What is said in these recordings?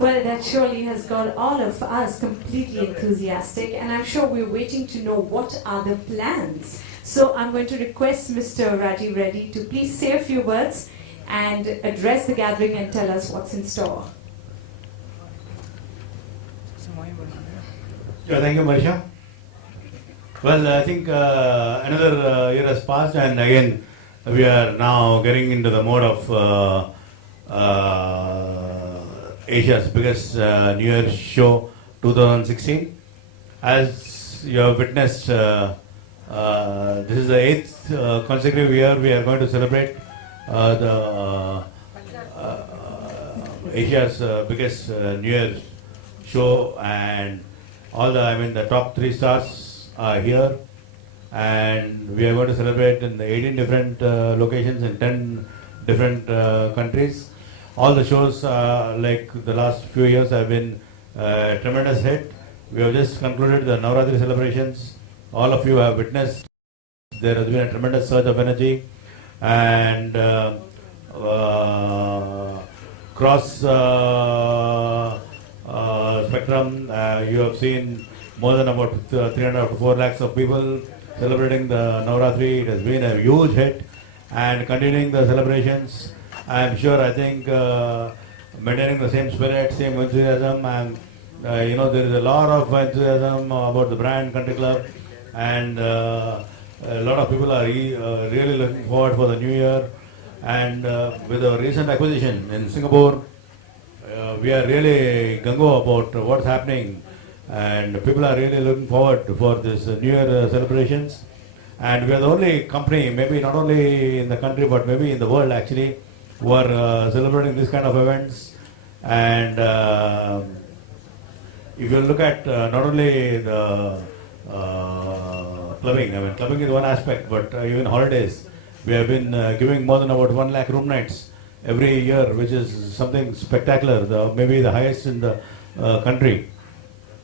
Well, that surely has got all of us completely enthusiastic, and I'm sure we're waiting to know what are the plans. So I'm going to request Mr. Rajiv Reddy to please say a few words and address the gathering and tell us what's in store. Yeah, thank you, Marisha. Well, I think another year has passed, and again, we are now getting into the mode of Asia's biggest New Year show 2016. As you have witnessed, this is the 8th consecutive year we are going to celebrate the Asia's biggest New Year show, and all the top 3 stars are here, and we are going to celebrate in 18 different locations in 10 different countries. All the shows, like the last few years, have been a tremendous hit. We have just concluded the Navratri celebrations. All of you have witnessed there has been a tremendous surge of energy, and cross spectrum, you have seen more than about 300 to 4 lakhs of people celebrating the Navratri. It has been a huge hit, and continuing the celebrations, I think maintaining the same spirit, same enthusiasm, and there is a lot of enthusiasm about the brand Country Club, and a lot of people are really looking forward for the new year. And with our recent acquisition in Singapore, we are really gung-ho about what's happening, and people are really looking forward for this New Year celebrations. And we are the only company, maybe not only in the country but maybe in the world actually, who are celebrating this kind of events. And if you look at not only the clubbing, clubbing is one aspect, but even holidays, we have been giving more than about 1 lakh room nights every year, which is something spectacular, maybe the highest in the country.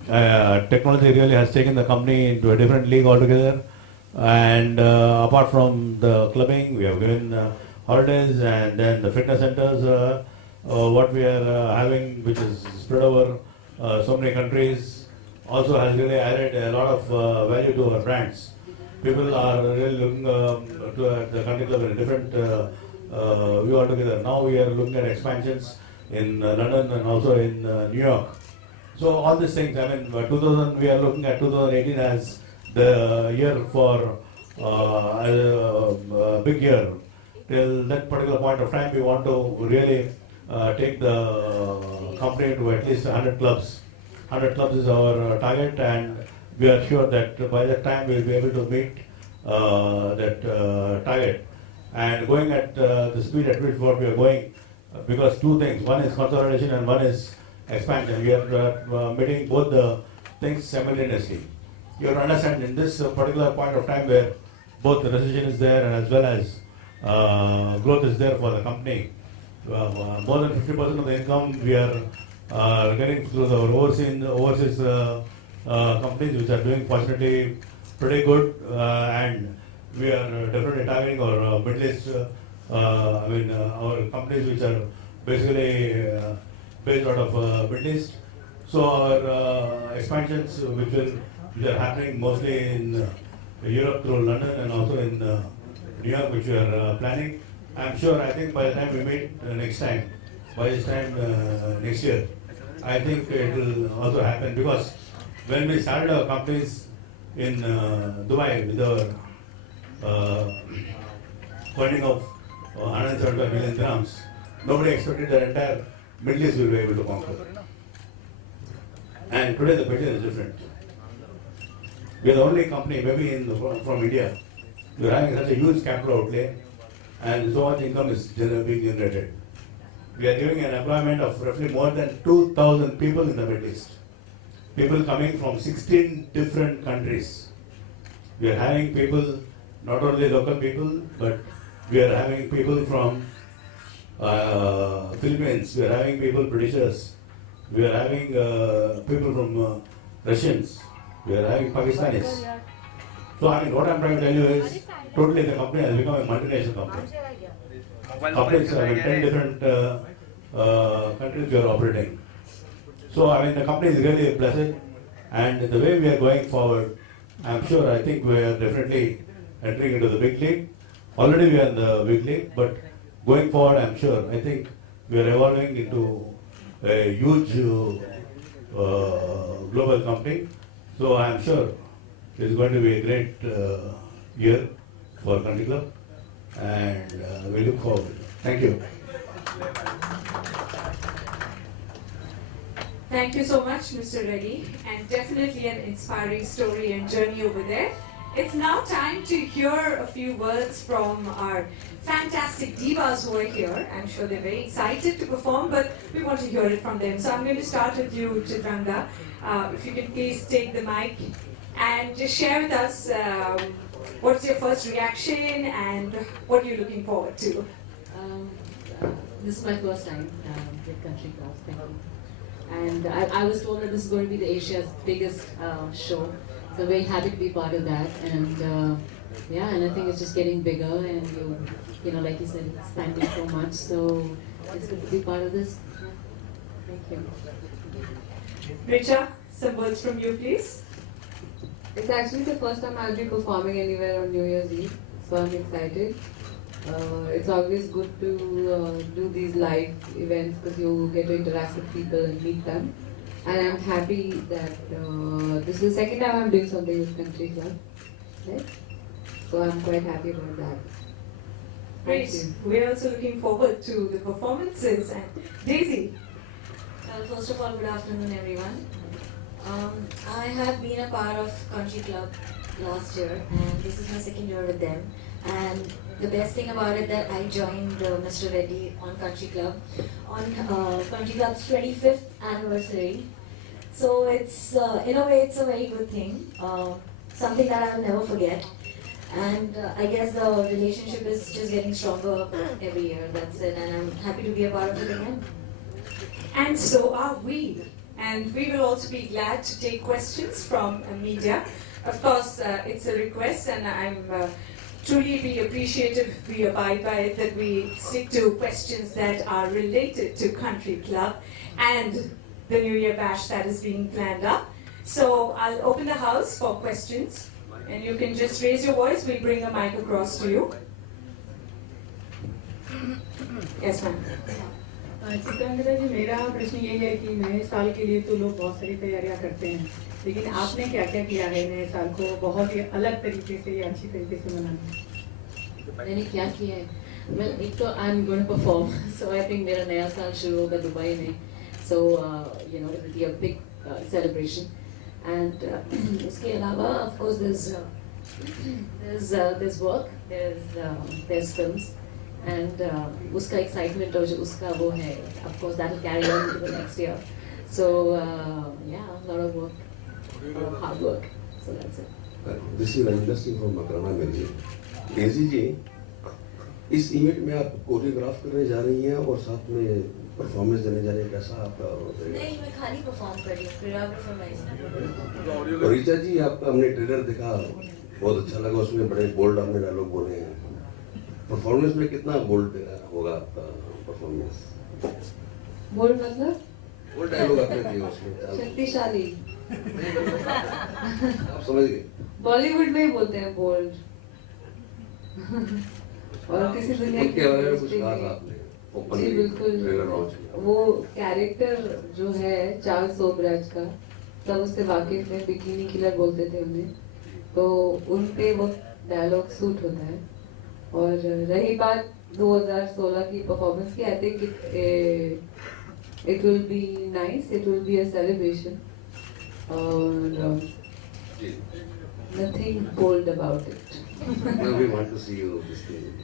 Technology really has taken the company into a different league altogether. And apart from the clubbing, we have given holidays, and then the fitness centers, what we are having, which is spread over so many countries, also has really added a lot of value to our brands. People are really looking to the Country Club in a different view altogether. Now we are looking at expansions in London and also in New York. So all these things, 2000, we are looking at 2018 as the year for a big year. Till that particular point of time, we want to really take the company to at least 100 clubs. 100 clubs is our target, and we are sure that by that time we will be able to meet that target. And going at the speed at which what we are going, because 2 things, one is consolidation and one is expansion. We are meeting both the things simultaneously. You have to understand, in this particular point of time where both the recession is there and as well as growth is there for the company, more than 50% of the income we are getting through the overseas companies, which are doing fortunately pretty good, and we are definitely targeting our Middle East, our companies which are basically based out of Middle East. So our expansions which are happening mostly in Europe through London and also in New York, which we are planning. I'm sure, I think by the time we meet next time, by this time next year, I think it will also happen, because when we started our companies in Dubai with our funding of 175 million dirhams, nobody expected that entire Middle East will be able to conquer. And today the picture is different. We are the only company, maybe from India, we are having such a huge capital outlay, and so much income is being generated. We are giving an employment of roughly more than 2,000 people in the Middle East. People coming from 16 different countries. We are having people, not only local people, but we are having people from Philippines, we are having people, Britishers, we are having people from Russians, we are having Pakistanis. So what I'm trying to tell you is, totally the company has become a multinational company. Companies in 10 different countries we are operating. So I mean the company is really blessed, and the way we are going forward, I'm sure I think we are definitely entering into the big league. Already we are in the big league, but going forward, I'm sure I think we are evolving into a huge global company. So I'm sure it's going to be a great year for Country Club, and we look forward. Thank you. Thank you so much, Mr. Reddy, and definitely an inspiring story and journey over there. It's now time to hear a few words from our fantastic divas who are here. I'm sure they're very excited to perform, but we want to hear it from them. So I'm going to start with you, Chitranga. If you can please take the mic and just share with us what's your first reaction and what you're looking forward to. This is my first time with Country Club. Thank you. And I was told that this is going to be the Asia's biggest show. So very happy to be part of that. And yeah, and I think it's just getting bigger, and you know, like you said, it's expanding so much. So it's good to be part of this. Thank you. Richa, some words from you, please. It's actually the first time I'll be performing anywhere on New Year's Eve, so I'm excited. It's always good to do these live events because you get to interact with people and meet them. And I'm happy that this is the second time I'm doing something with Country Club. Right? So I'm quite happy about that. Thank Great. you. We're also looking forward to the performances. And Daisy. Well, first of all, good afternoon, everyone. I have been a part of Country Club last year, and this is my second year with them. And the best thing about it that I joined Mr. Reddy on Country Club on Country Club's 25th anniversary. So it's in a way it's a very good thing, something that I'll never forget. And I guess the relationship is just getting stronger every year. That's it, and I'm happy to be a part of it again. And so are we. And we will also be glad to take questions from media. Of course, it's a request, and I'm truly be appreciative if we abide by it, that we stick to questions that are related to Country Club and the New Year Bash that is being planned up. So I'll open the house for questions, and you can just raise your voice. We'll bring a mic across to you. Yes, ma'am. Chitrangada जी, मेरा प्रश्न यही है कि नए साल के लिए तो लोग बहुत सारी तैयारियां करते हैं, लेकिन आपने क्या क्या किया है नए साल को बहुत ही अलग तरीके से या अच्छी तरीके से मनाने? मैंने क्या किया है? Well, एक तो I'm going to perform, so I think मेरा नया साल शुरू होगा दुबई में, so you know it will be a big celebration, and उसके अलावा of course there's work, there's films, and उसका excitement और जो उसका वो है, of course that will carry on to the next year, so yeah, a lot of work, hard work, so that's it. This is interesting from Makarana magazine. Daisy ji, इस event में आप choreograph करने जा रही हैं और साथ में परफॉर्मेंस देने जा रही हैं, कैसा आपका रहेगा? नहीं, मैं खाली परफॉर्म कर रही हूँ, कोरियोग्राफर मैं इसमें। और रीचा जी, आपका हमने ट्रेलर देखा, बहुत अच्छा लगा, उसमें बड़े बोल्ड आपने डायलॉग बोले हैं। परफॉर्मेंस में कितना बोल्ड होगा आपका परफॉर्मेंस? बोल्ड मतलब? बोल्ड डायलॉग आपने दिए उसमें। शक्तिशाली। आप समझ गए? बॉलीवुड में ही बोलते हैं बोल्ड। और किसी दुनिया उनके बारे में कुछ कहा था आपने? जी बिल्कुल, वो कैरेक्टर जो है चार्ल्स सोबराज का, सब उससे वाकिफ हैं, बिकिनी किलर बोलते थे उन्हें, तो उन पे वो डायलॉग सूट होता है। और रही बात 2016 की परफॉर्मेंस की, I think it will be nice, it will be a celebration, और nothing bold about it. Well, we want to see you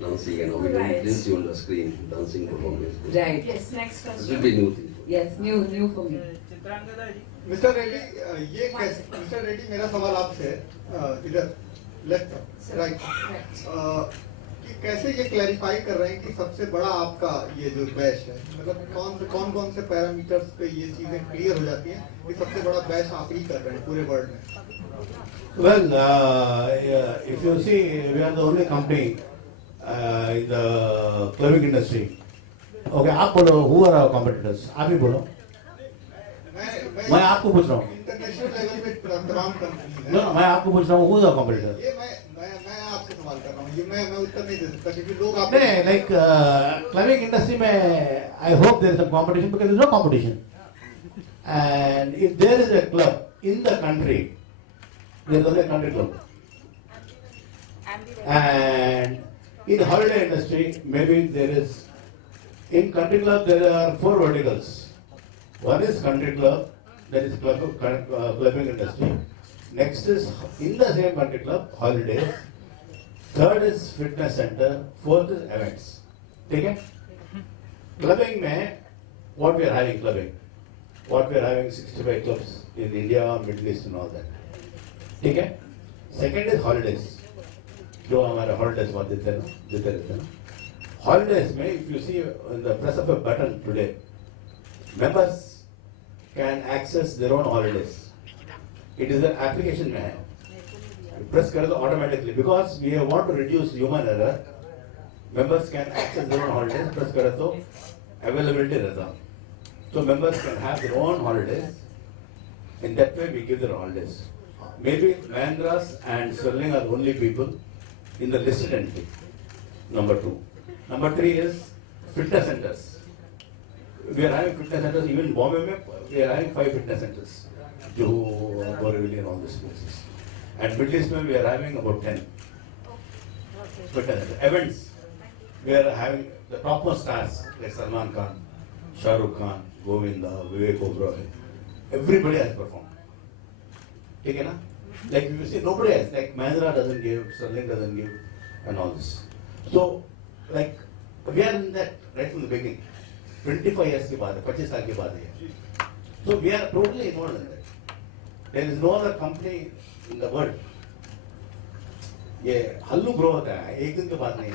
dancing and all. Right. Didn't see on the screen dancing performance. Right. Yes, next This question. will be new thing. Yes, new for me. Mister Reddy, ये कैसे, mister Reddy, मेरा सवाल आपसे है, इधर left right, कि कैसे ये क्लैरिफाई कर रहे हैं कि सबसे बड़ा आपका ये जो बैच है, मतलब कौन से पैरामीटर्स पे ये चीजें क्लियर हो जाती हैं कि सबसे बड़ा बैच आप ही कर रहे हैं पूरे वर्ल्ड में? Well, if you see, we are the only company in the clubbing industry. Okay, आप बोलो, who are our competitors? आप ही बोलो. मैं मैं आपको पूछ रहा हूँ इंटरनेशनल लेवल पे तमाम कंपनी है। मैं आपको पूछ रहा हूँ who's the competitor? ये मैं आपसे सवाल कर रहा हूँ, ये मैं उत्तर नहीं दे सकता क्योंकि लोग आप नहीं, like clubbing industry में I hope there is some competition because there is no competition. And if there is a club in the country, there is only a country club. And in the holiday industry, maybe there is, in country club there are 4 verticals. One is country club, that is clubbing industry. Next is in the same country club, holidays. Third is fitness center. Fourth is events. Okay? Clubbing में, what we are having clubbing? What we are having 65 clubs in India, Middle East and all that. Okay? Second is holidays. जो हमारे holidays वहाँ देते रहते हैं. Holidays में, if you see in the press of a button today, members can access their own holidays. It is an application में है. Press करें तो automatically, because we want to reduce human error. Members can access their own holidays. Press करें तो availability रहता. So members can have their own holidays. In that way, we give their holidays. Maybe Mahindras and Sterling are only people in the listed entity. Number 2. Number 3 is fitness centers. We are having fitness centers. Even in Bombay, we are having 5 fitness centers. Juhu, Borivali, and all these places. And Middle East, we are having about 10 fitness centers. Events, we are having the topmost stars like Salman Khan, Shah Rukh Khan, Govinda, Vivek Oberoi. Everybody has performed. Okay, na? Like you see, nobody has. Like Mahindra doesn't give, Sterling doesn't give, and all this. So, like, we are in that right from the beginning. 25 years के बाद है, 25 साल के बाद है. So we are totally involved in that. There is no other company in the world. ये हल्लू grow होता है, एक दिन के बाद नहीं है.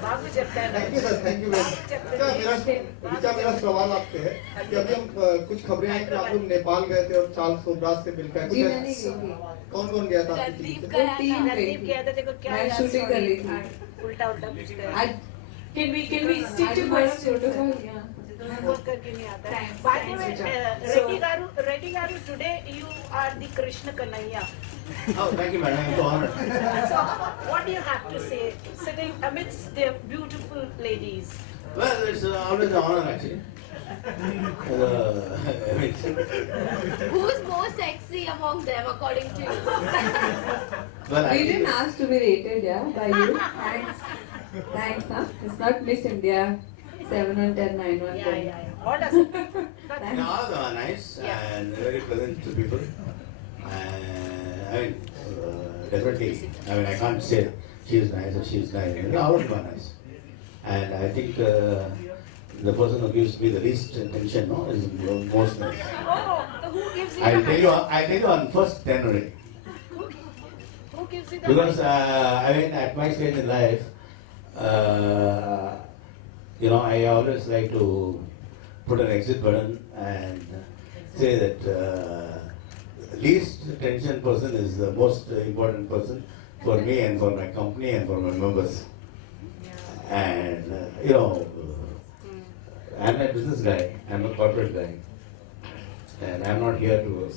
Thank you sir, thank you मेरा सवाल आपसे है कि अभी हम कुछ खबरें आई कि आप लोग नेपाल गए थे और चार्ल्स सोबराज से मिलकर जी मैंने गई थी। कौन गया था आपकी टीम से? वो टीम गई थी। मैं शूटिंग कर रही थी। उल्टा उल्टा पूछते हैं। आज Can we stick आज to हमारा questions? प्रोटोकॉल यहाँ वर्क करके नहीं आता है। Thanks, बाद thanks, में Richa. Reddy garu today you are the Krishna Kanhaiya. Oh, thank you, madam. I'm so honored. So what do you have to say sitting amidst the beautiful ladies? Well, it's always an honor actually. I mean, Who's more sexy among them, according to you? well, We actually, didn't ask to be rated, yeah, by you. Thanks, huh? It's not Miss India 7 on 10, 9 on 10. Yeah. What does it? no, all of them are nice Yeah. and very pleasant to people. I mean, definitely. I mean, I can't say she is nice or she is nice. All of them are nice. And I think the person who gives me the least attention, no, is most nice. Oh, so who gives you I'll the tell you on first January. Who gives you the Because I mean, at my stage in life, I always like to put an exit button and say that least attention person is the most important person for me and for my company and for my members. And I'm a business guy, I'm a corporate guy, and I'm not here to